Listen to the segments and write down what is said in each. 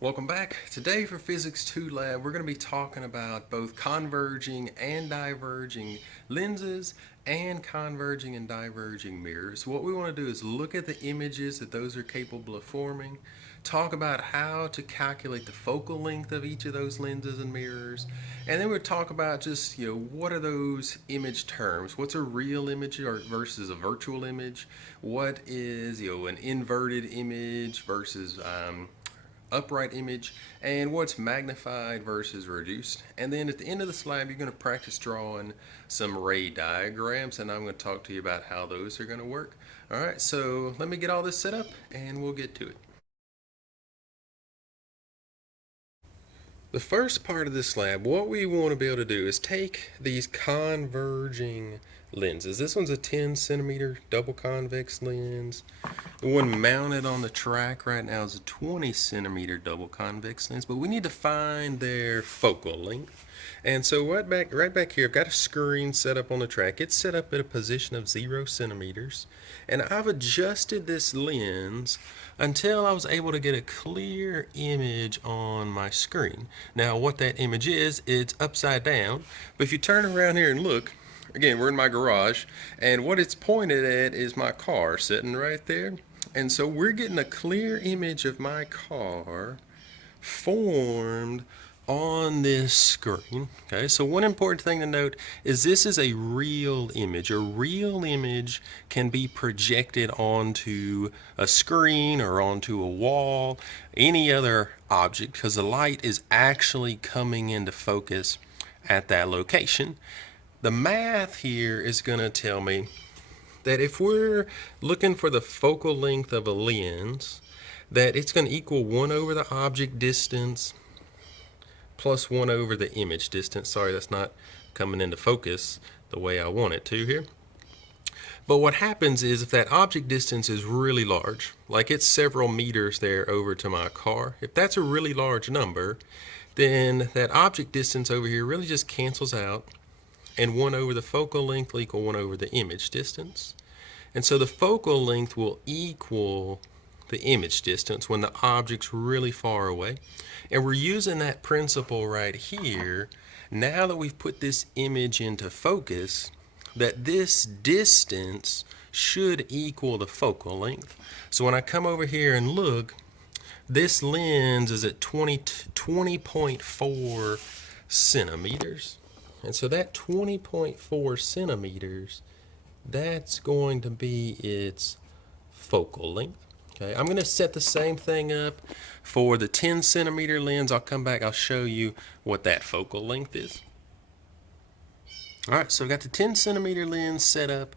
Welcome back. Today for Physics 2 Lab, we're going to be talking about both converging and diverging lenses and converging and diverging mirrors. What we want to do is look at the images that those are capable of forming, talk about how to calculate the focal length of each of those lenses and mirrors, and then we'll talk about just, what are those image terms? What's a real image versus a virtual image? What is, an inverted image versus upright image, and what's magnified versus reduced. And then at the end of this lab, you're going to practice drawing some ray diagrams, and I'm going to talk to you about how those are going to work. All right, so let me get all this set up and we'll get to it. The first part of this lab, what we want to be able to do is take these converging lenses. This one's a 10 centimeter double convex lens. The one mounted on the track right now is a 20 centimeter double convex lens, but we need to find their focal length. And so right back here, I've got a screen set up on the track. It's set up at a position of 0 centimeters. And I've adjusted this lens until I was able to get a clear image on my screen. Now what that image is, it's upside down. But if you turn around here and look, again, we're in my garage, and what it's pointed at is my car sitting right there. And so we're getting a clear image of my car formed on this screen. Okay, so one important thing to note is this is a real image. A real image can be projected onto a screen or onto a wall, any other object, because the light is actually coming into focus at that location. The math here is going to tell me that if we're looking for the focal length of a lens, that it's going to equal 1 over the object distance plus 1 over the image distance. Sorry, that's not coming into focus the way I want it to here. But what happens is if that object distance is really large, like it's several meters there over to my car, if that's a really large number, then that object distance over here really just cancels out, and 1 over the focal length will equal 1 over the image distance. And so the focal length will equal the image distance when the object's really far away. And we're using that principle right here, now that we've put this image into focus, that this distance should equal the focal length. So when I come over here and look, this lens is at 20.4 centimeters. And so that 20.4 centimeters, that's going to be its focal length. Okay, I'm going to set the same thing up for the 10 centimeter lens. I'll come back, I'll show you what that focal length is. All right, so I've got the 10 centimeter lens set up,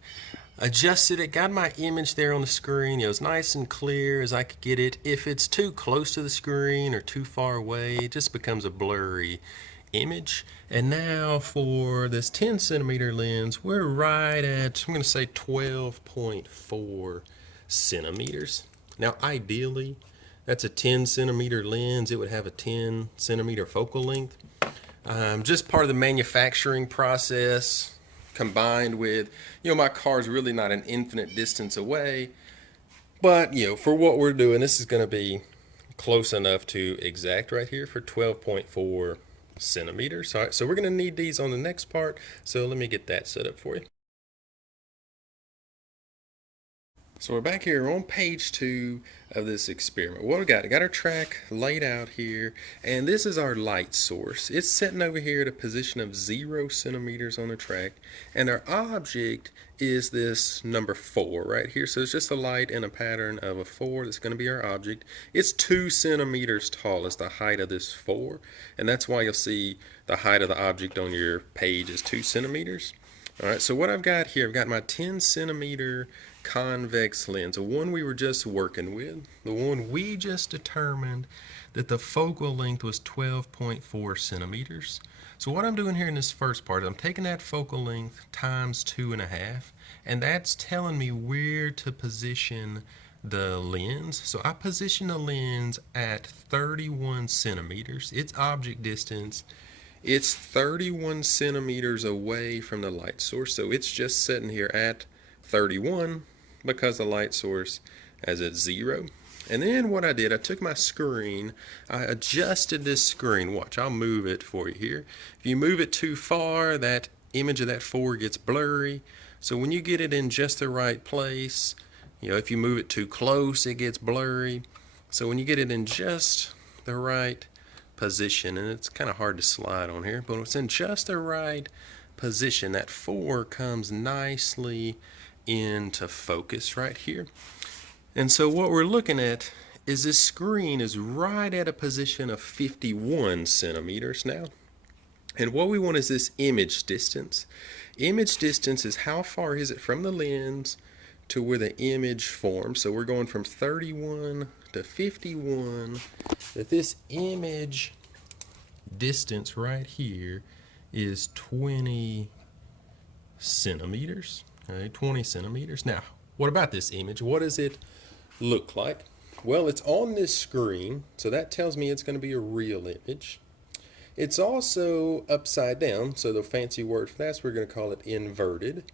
adjusted it, got my image there on the screen. It was nice and clear as I could get it. If it's too close to the screen or too far away, it just becomes a blurry image. And now for this 10 centimeter lens, we're right at, I'm going to say 12.4 centimeters. Now ideally, that's a 10 centimeter lens. It would have a 10 centimeter focal length. Just part of the manufacturing process combined with, my car's really not an infinite distance away. But, for what we're doing, this is going to be close enough to exact right here for 12.4 centimeters. All right, so we're going to need these on the next part. So let me get that set up for you. So we're back here on page 2 of this experiment. What we got? I got our track laid out here, and this is our light source. It's sitting over here at a position of 0 centimeters on the track, and our object is this number 4 right here. So it's just a light in a pattern of a 4 that's going to be our object. It's 2 centimeters tall is the height of this 4, and that's why you'll see the height of the object on your page is 2 centimeters. All right, so what I've got here, I've got my 10 centimeter convex lens, the one we were just working with, the one we just determined that the focal length was 12.4 centimeters. So what I'm doing here in this first part, I'm taking that focal length times 2.5, and that's telling me where to position the lens. So I position the lens at 31 centimeters. Its object distance, it's 31 centimeters away from the light source. So it's just sitting here at 31 because the light source is at 0. And then what I did, I took my screen, I adjusted this screen. Watch, I'll move it for you here. If you move it too far, that image of that 4 gets blurry. So when you get it in just the right place, if you move it too close, it gets blurry. So when you get it in just the right position, and it's kind of hard to slide on here, but when it's in just the right position, that 4 comes nicely into focus right here. And so what we're looking at is this screen is right at a position of 51 centimeters now. And what we want is this image distance. Image distance is how far is it from the lens to where the image forms. So we're going from 31 to 51. That this image distance right here is 20 centimeters. Okay, 20 centimeters. Now, what about this image? What does it look like? Well, it's on this screen, so that tells me it's going to be a real image. It's also upside down, so the fancy word for that, we're going to call it inverted.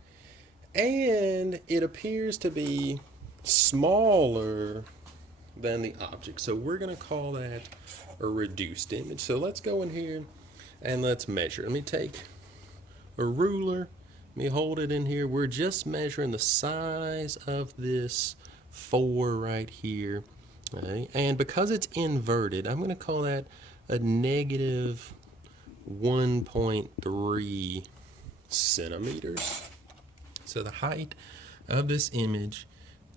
And it appears to be smaller than the object, so we're going to call that a reduced image. So let's go in here and let's measure. Let me take a ruler, let me hold it in here. We're just measuring the size of this 4 right here. Okay? And because it's inverted, I'm going to call that a negative 1.3 centimeters. So the height of this image,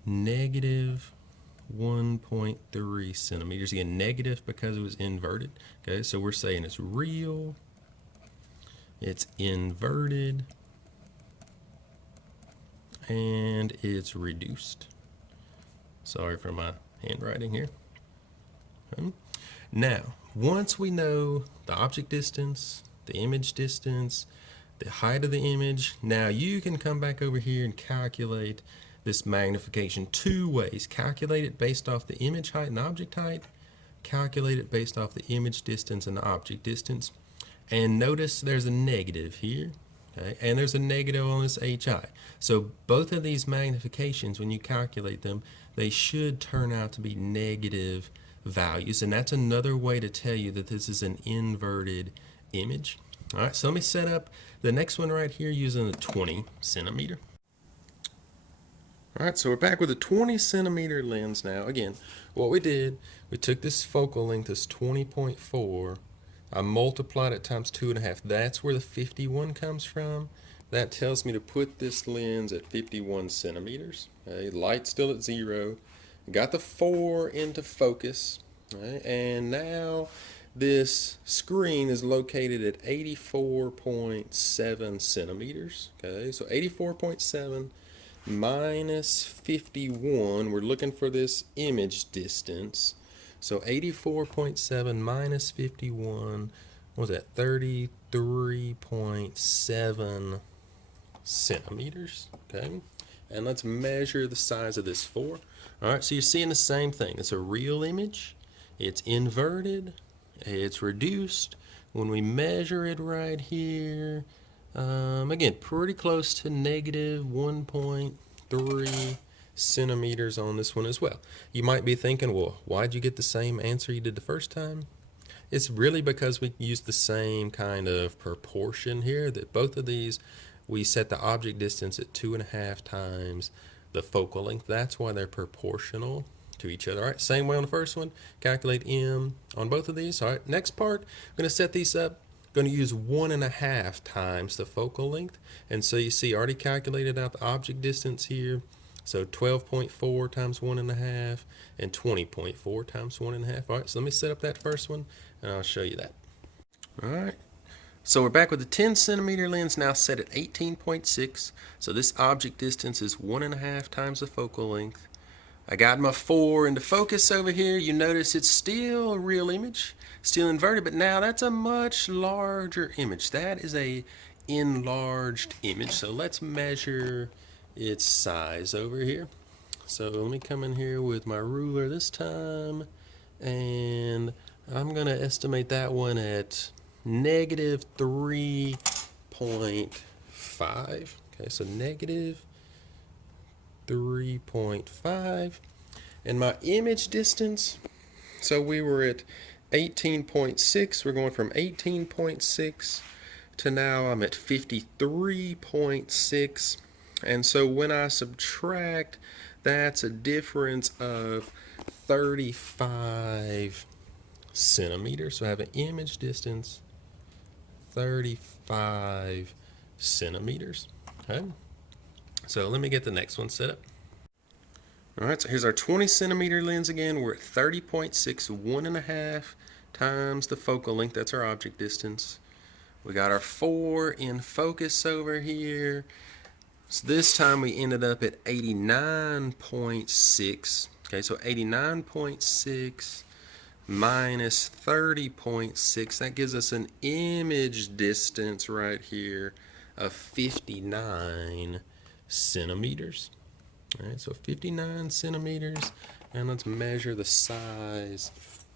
negative 1.3 centimeters. Again, negative because it was inverted. Okay, so we're saying it's real, it's inverted, and it's reduced. Sorry for my handwriting here. Now, once we know the object distance, the image distance, the height of the image, now you can come back over here and calculate this magnification 2 ways. Calculate it based off the image height and the object height. Calculate it based off the image distance and the object distance. And notice there's a negative here. Okay, and there's a negative on this HI. So both of these magnifications, when you calculate them, they should turn out to be negative values. And that's another way to tell you that this is an inverted image. All right, so let me set up the next one right here using a 20 centimeter. All right, so we're back with a 20 centimeter lens now. Again, what we did, we took this focal length, this 20.4, I multiplied it times 2.5. That's where the 51 comes from. That tells me to put this lens at 51 centimeters. Okay, light still at 0. Got the 4 into focus. Okay, and now this screen is located at 84.7 centimeters. Okay, so 84.7 minus 51. We're looking for this image distance. So 84.7 minus 51, what was that? 33.7 centimeters. Okay, and let's measure the size of this 4. All right, so you're seeing the same thing. It's a real image. It's inverted. It's reduced. When we measure it right here, again, pretty close to negative 1.3 centimeters on this one as well. You might be thinking, well, why'd you get the same answer you did the first time? It's really because we used the same kind of proportion here, that both of these, we set the object distance at 2.5 times the focal length. That's why they're proportional to each other. All right, same way on the first one. Calculate M on both of these. All right, next part, I'm going to set these up. Going to use 1.5 times the focal length. And so you see, I already calculated out the object distance here. So 12.4 times 1.5 and 20.4 times 1.5. All right, so let me set up that first one and I'll show you that. All right, so we're back with the 10 centimeter lens now set at 18.6. So this object distance is 1.5 times the focal length. I got my 4 into focus over here. You notice it's still a real image, still inverted, but now that's a much larger image. That is a enlarged image. So let's measure its size over here. So let me come in here with my ruler this time, and I'm going to estimate that one at negative 3.5. Okay, so negative 3.5. And my image distance, so we were at 18.6. We're going from 18.6 to now I'm at 53.6. And so when I subtract, that's a difference of 35 centimeters. So I have an image distance 35 centimeters. Okay. So let me get the next one set up. All right, so here's our 20 centimeter lens again. We're at 30.6, 1.5 times the focal length. That's our object distance. We got our 4 in focus over here. So this time we ended up at 89.6. Okay, so 89.6 minus 30.6. That gives us an image distance right here of 59 centimeters. All right, so 59 centimeters, and let's measure the size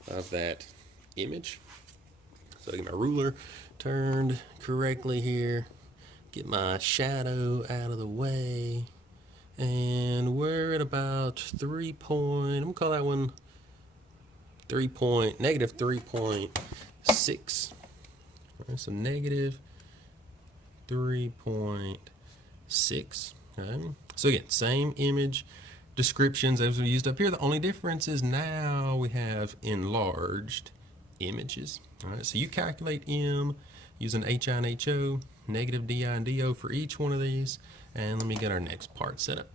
of that image. So I get my ruler turned correctly here, get my shadow out of the way, and we're at about 3 point, I'm gonna call that one negative 3.6. All right, so negative 3.6. Okay. So again, same image descriptions as we used up here. The only difference is now we have enlarged images. All right, so you calculate M using HI and HO, negative DI and DO for each one of these. And let me get our next part set up.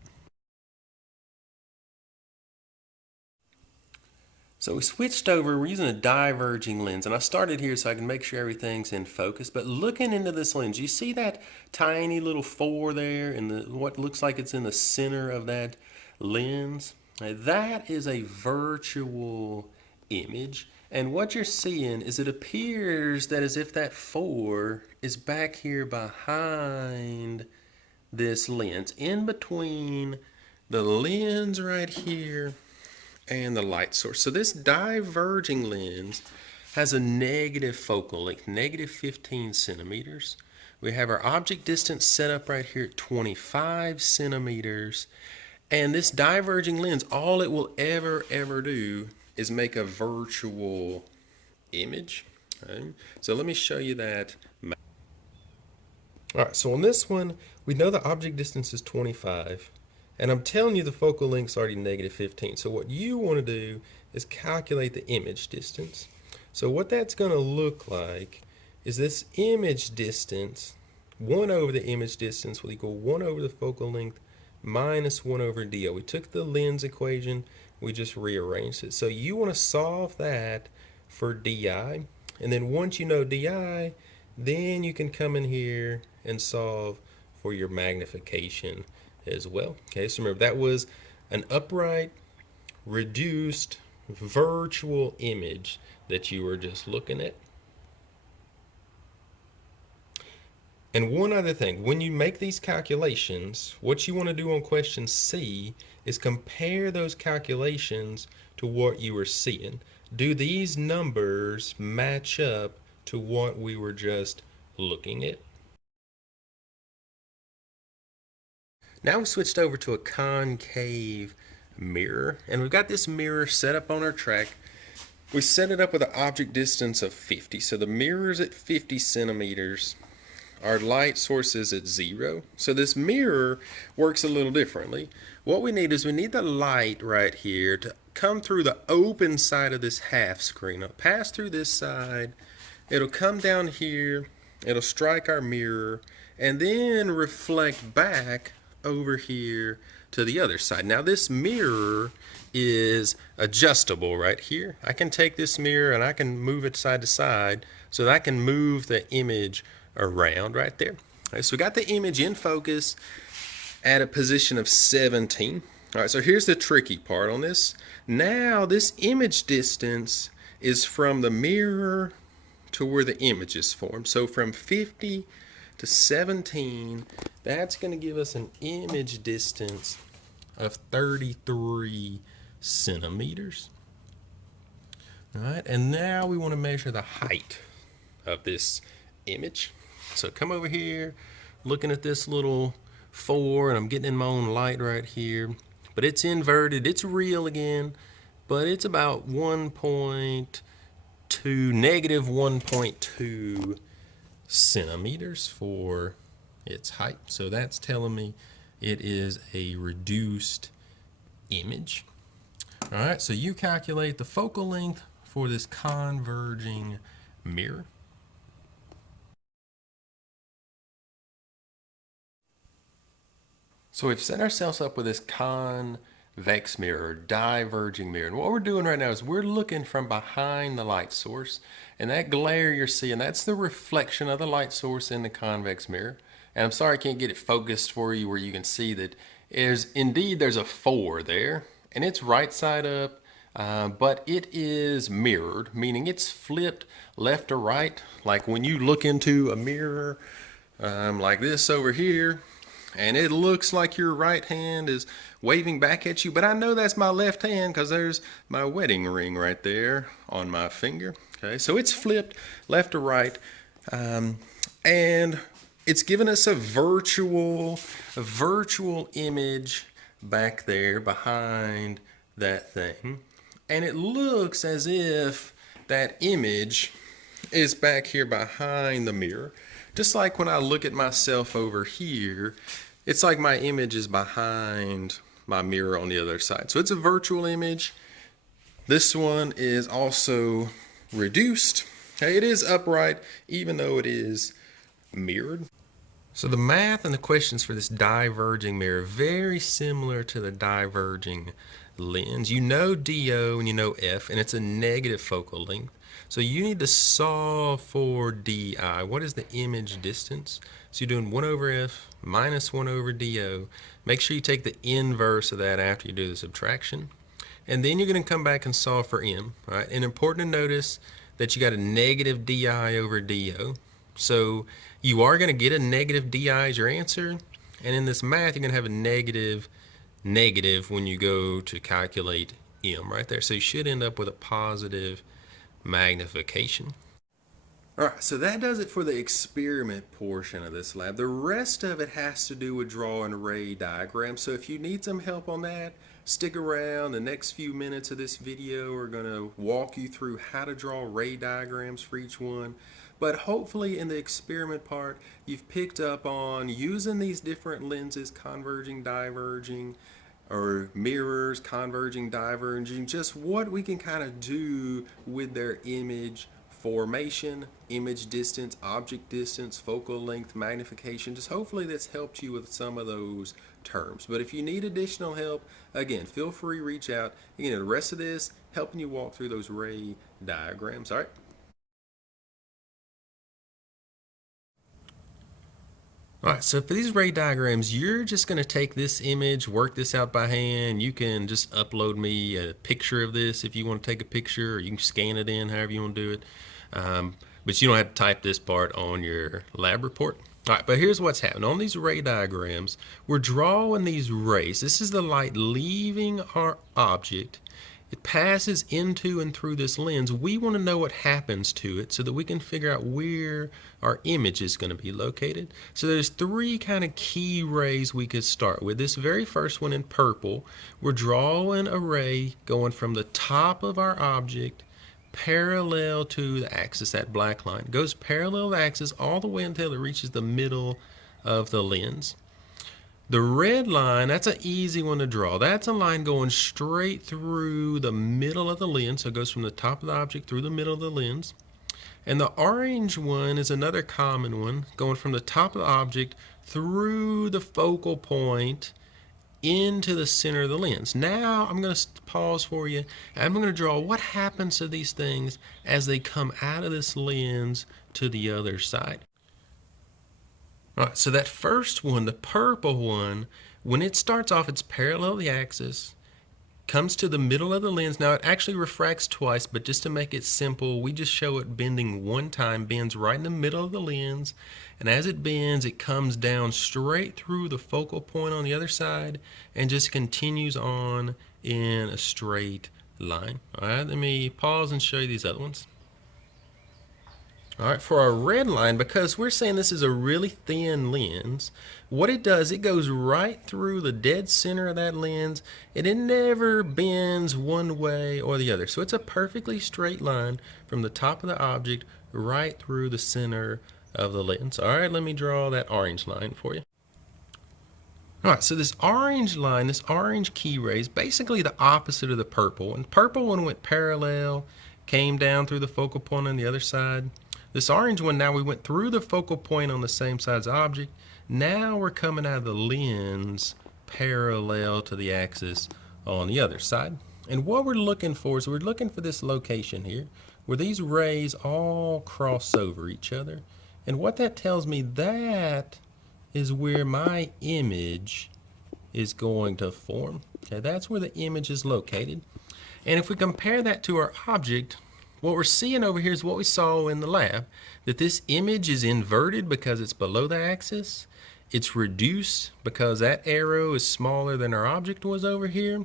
So we switched over, we're using a diverging lens, and I started here so I can make sure everything's in focus, but looking into this lens, you see that tiny little 4 there and what looks like it's in the center of that lens? Now, that is a virtual image, and what you're seeing is it appears that as if that 4 is back here behind this lens, in between the lens right here and the light source. So this diverging lens has a negative focal length, negative 15 centimeters. We have our object distance set up right here at 25 centimeters. And this diverging lens, all it will ever do is make a virtual image. Okay? So let me show you that. All right, so on this one, we know the object distance is 25. And I'm telling you the focal length's already negative 15. So what you want to do is calculate the image distance. So what that's going to look like is this image distance, 1 over the image distance will equal 1 over the focal length minus 1 over DO. We took the lens equation, we just rearranged it. So you want to solve that for DI. And then once you know DI, then you can come in here and solve for your magnification as well. Okay, so remember that was an upright, reduced, virtual image that you were just looking at. And one other thing, when you make these calculations, what you want to do on question C is compare those calculations to what you were seeing. Do these numbers match up to what we were just looking at? Now we switched over to a concave mirror, and we've got this mirror set up on our track. We set it up with an object distance of 50. So the mirror's at 50 centimeters. Our light source is at 0. So this mirror works a little differently. What we need is we need the light right here to come through the open side of this half screen. It'll pass through this side. It'll come down here. It'll strike our mirror and then reflect back over here to the other side. Now this mirror is adjustable right here. I can take this mirror and I can move it side to side so that I can move the image around right there. All right, so we got the image in focus at a position of 17. All right, so here's the tricky part on this. Now this image distance is from the mirror to where the image is formed. So from 50 to 17, that's going to give us an image distance of 33 centimeters. All right, and now we want to measure the height of this image. So come over here, looking at this little 4, and I'm getting in my own light right here. but it's inverted. It's real again, but it's about 1.2, negative 1.2 centimeters for its height. So that's telling me it is a reduced image. All right, so you calculate the focal length for this converging mirror. So we've set ourselves up with this convex mirror, diverging mirror. And what we're doing right now is we're looking from behind the light source. And that glare you're seeing, that's the reflection of the light source in the convex mirror. And I'm sorry I can't get it focused for you where you can see that there's a 4 there. And it's right side up, but it is mirrored, meaning it's flipped left to right. Like when you look into a mirror like this over here, and it looks like your right hand is waving back at you, but I know that's my left hand because there's my wedding ring right there on my finger. Okay, so it's flipped left to right, and it's given us a virtual image back there behind that thing, and it looks as if that image is back here behind the mirror. Just like when I look at myself over here, it's like my image is behind my mirror on the other side. So it's a virtual image. This one is also reduced. It is upright, even though it is mirrored. So the math and the questions for this diverging mirror are very similar to the diverging lens. You know DO and you know F, and it's a negative focal length. So you need to solve for DI. What is the image distance? So you're doing 1 over F minus 1 over DO. Make sure you take the inverse of that after you do the subtraction. And then you're going to come back and solve for M. All right? And important to notice that you got a negative DI over DO. So you are going to get a negative DI as your answer. And in this math, you're going to have a negative when you go to calculate M right there. So you should end up with a positive magnification. All right, so that does it for the experiment portion of this lab. The rest of it has to do with drawing ray diagrams. So if you need some help on that, stick around. The next few minutes of this video are going to walk you through how to draw ray diagrams for each one. But hopefully in the experiment part, you've picked up on using these different lenses, converging, diverging, or mirrors, converging, diverging, just what we can kind of do with their image formation, image distance, object distance, focal length, magnification. Just hopefully that's helped you with some of those terms. But if you need additional help, again, feel free to reach out. Again, the rest of this helping you walk through those ray diagrams. All right. All right, so for these ray diagrams, you're just going to take this image, work this out by hand. You can just upload me a picture of this if you want to take a picture, or you can scan it in, however you want to do it. But you don't have to type this part on your lab report. All right, but here's what's happening. On these ray diagrams, we're drawing these rays. This is the light leaving our object. It passes into and through this lens. We want to know what happens to it so that we can figure out where our image is going to be located. So there's 3 kind of key rays we could start with. This very first one in purple, we're drawing a ray going from the top of our object parallel to the axis, that black line. It goes parallel to the axis all the way until it reaches the middle of the lens. The red line, that's an easy one to draw. That's a line going straight through the middle of the lens. So it goes from the top of the object through the middle of the lens. And the orange one is another common one, going from the top of the object through the focal point into the center of the lens. Now I'm going to pause for you. I'm going to draw what happens to these things as they come out of this lens to the other side. All right, so that first one, the purple one, when it starts off, it's parallel to the axis, comes to the middle of the lens. Now it actually refracts twice, but just to make it simple, we just show it bending one time, bends right in the middle of the lens, and as it bends, it comes down straight through the focal point on the other side and just continues on in a straight line. All right, let me pause and show you these other ones. All right, for our red line, because we're saying this is a really thin lens, what it does, it goes right through the dead center of that lens, and it never bends one way or the other. So it's a perfectly straight line from the top of the object right through the center of the lens. All right, let me draw that orange line for you. All right, so this orange line, this orange key ray is basically the opposite of the purple. And purple one went parallel, came down through the focal point on the other side. This orange one, now we went through the focal point on the same side as the object. Now we're coming out of the lens parallel to the axis on the other side. And what we're looking for is we're looking for this location here where these rays all cross over each other. And what that tells me, that is where my image is going to form. Okay, that's where the image is located. And if we compare that to our object, what we're seeing over here is what we saw in the lab, that this image is inverted because it's below the axis. It's reduced because that arrow is smaller than our object was over here.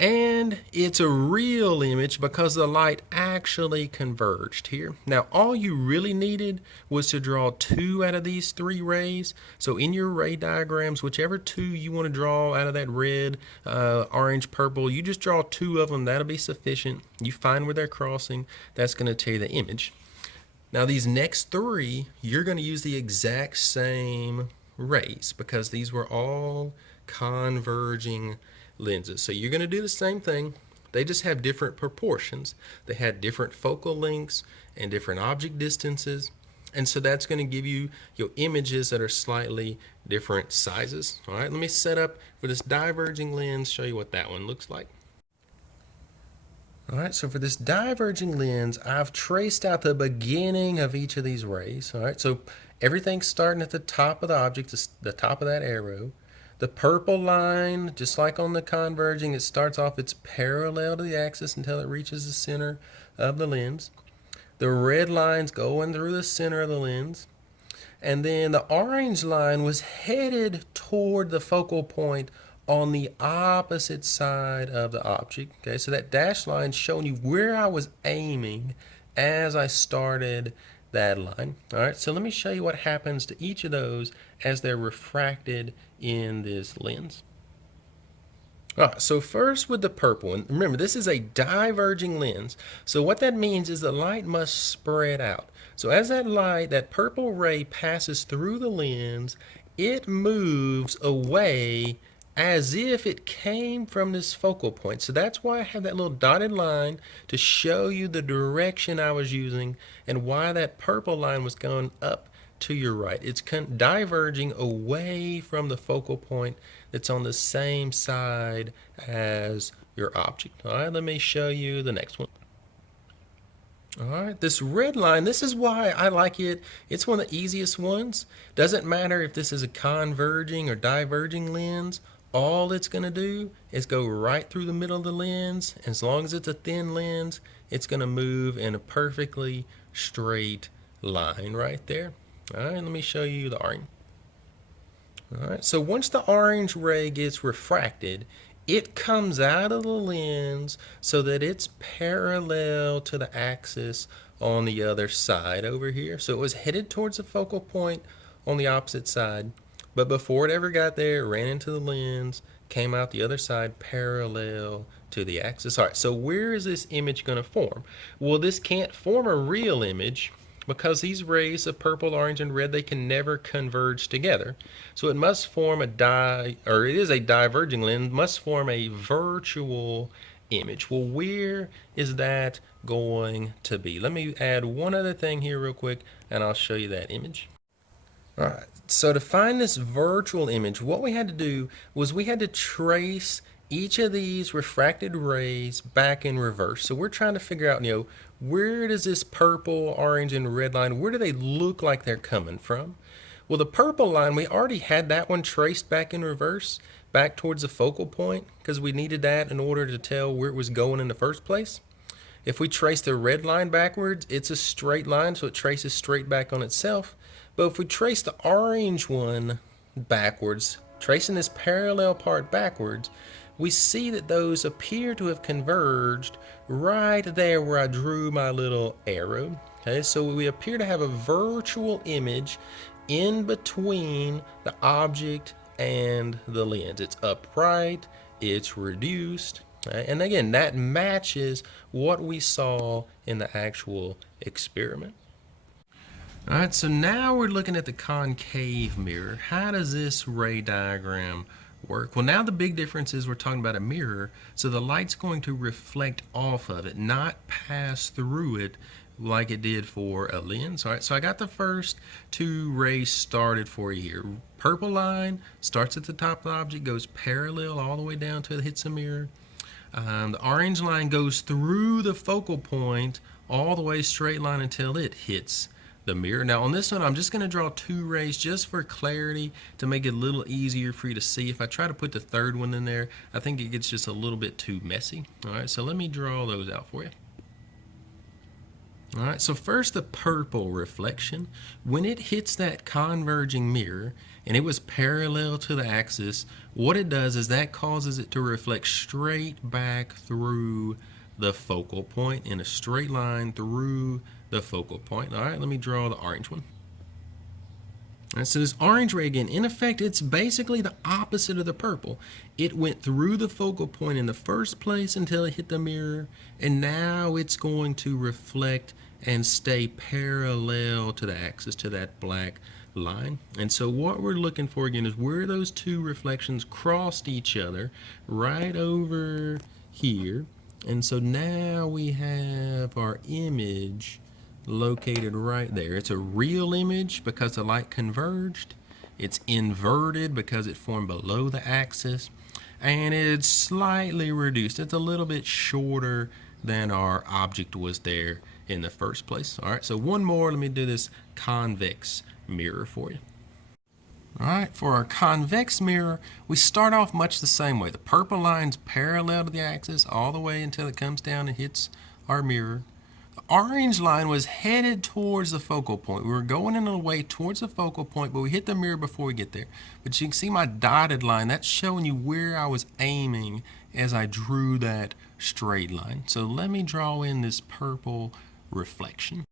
And it's a real image because the light actually converged here. Now, all you really needed was to draw 2 out of these 3 rays. So in your ray diagrams, whichever 2 you want to draw out of that red, orange, purple, you just draw 2 of them. That'll be sufficient. You find where they're crossing. That's going to tell you the image. Now, these next 3, you're going to use the exact same rays because these were all converging lenses. So you're going to do the same thing. They just have different proportions. They had different focal lengths and different object distances. And so that's going to give you your images that are slightly different sizes. All right, let me set up for this diverging lens, show you what that one looks like. All right, so for this diverging lens, I've traced out the beginning of each of these rays. All right, so everything's starting at the top of the object, the top of that arrow. The purple line, just like on the converging, it starts off, it's parallel to the axis until it reaches the center of the lens. The red line's going through the center of the lens. And then the orange line was headed toward the focal point on the opposite side of the object. Okay, so that dashed line showing you where I was aiming as I started that line. All right, so let me show you what happens to each of those as they're refracted in this lens. All right, so first with the purple, and remember this is a diverging lens, so what that means is the light must spread out. So as that light, that purple ray passes through the lens, it moves away as if it came from this focal point. So that's why I have that little dotted line to show you the direction I was using and why that purple line was going up to your right. It's diverging away from the focal point that's on the same side as your object. All right, let me show you the next one. All right, this red line, this is why I like it. It's one of the easiest ones. Doesn't matter if this is a converging or diverging lens. All it's going to do is go right through the middle of the lens. As long as it's a thin lens, it's going to move in a perfectly straight line right there. All right, let me show you the orange. All right, so once the orange ray gets refracted, it comes out of the lens so that it's parallel to the axis on the other side over here. So it was headed towards the focal point on the opposite side, but before it ever got there, it ran into the lens, came out the other side parallel to the axis. All right, so where is this image going to form? Well, this can't form a real image because these rays of purple, orange, and red, they can never converge together. So it must form it is a diverging lens, must form a virtual image. Well, where is that going to be? Let me add one other thing here real quick, and I'll show you that image. All right, so to find this virtual image, what we had to do was we had to trace each of these refracted rays back in reverse. So we're trying to figure out, where does this purple, orange, and red line, where do they look like they're coming from? Well, the purple line, we already had that one traced back in reverse, back towards the focal point, because we needed that in order to tell where it was going in the first place. If we trace the red line backwards, it's a straight line, so it traces straight back on itself. But if we trace the orange one backwards, tracing this parallel part backwards, we see that those appear to have converged right there where I drew my little arrow. Okay, so we appear to have a virtual image in between the object and the lens. It's upright, it's reduced, okay? And again, that matches what we saw in the actual experiment. All right, so now we're looking at the concave mirror. How does this ray diagram work? Well, now the big difference is we're talking about a mirror, so the light's going to reflect off of it, not pass through it like it did for a lens. All right, so I got the first two rays started for you here. Purple line starts at the top of the object, goes parallel all the way down till it hits the mirror. The orange line goes through the focal point all the way straight line until it hits the mirror. Now on this one, I'm just going to draw two rays just for clarity to make it a little easier for you to see. If I try to put the third one in there, I think it gets just a little bit too messy. All right, so let me draw those out for you. All right, so first the purple reflection. When it hits that converging mirror and it was parallel to the axis, what it does is that causes it to reflect straight back through the focal point in a straight line through the focal point. All right, let me draw the orange one. All right, so this orange ray again, in effect, it's basically the opposite of the purple. It went through the focal point in the first place until it hit the mirror, and now it's going to reflect and stay parallel to the axis, to that black line. And so what we're looking for again is where those two reflections crossed each other, right over here. And so now we have our image located right there. It's a real image because the light converged. It's inverted because it formed below the axis. And it's slightly reduced. It's a little bit shorter than our object was there in the first place. All right, so one more. Let me do this convex mirror for you. All right, for our convex mirror, we start off much the same way. The purple line's parallel to the axis all the way until it comes down and hits our mirror. The orange line was headed towards the focal point. We were going in a way towards the focal point, but we hit the mirror before we get there. But you can see my dotted line. That's showing you where I was aiming as I drew that straight line. So let me draw in this purple reflection.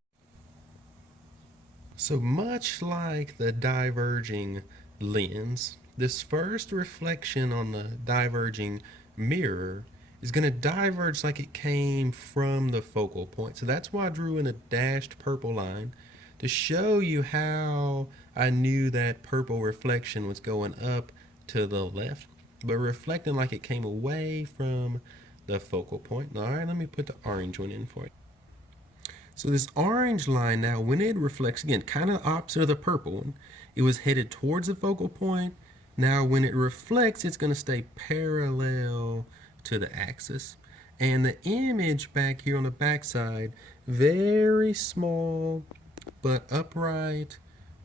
So much like the diverging lens, this first reflection on the diverging mirror is going to diverge like it came from the focal point. So that's why I drew in a dashed purple line to show you how I knew that purple reflection was going up to the left, but reflecting like it came away from the focal point. All right, let me put the orange one in for you. So this orange line now, when it reflects, again, kind of opposite of the purple one, it was headed towards the focal point. Now when it reflects, it's going to stay parallel to the axis. And the image back here on the back side, very small but upright,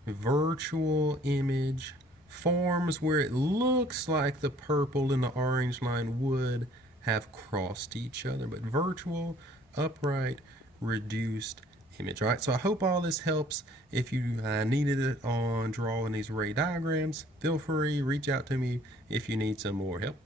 virtual image, forms where it looks like the purple and the orange line would have crossed each other, but virtual, upright, reduced image. All right, so I hope all this helps. If you needed it on drawing these ray diagrams, feel free, reach out to me if you need some more help.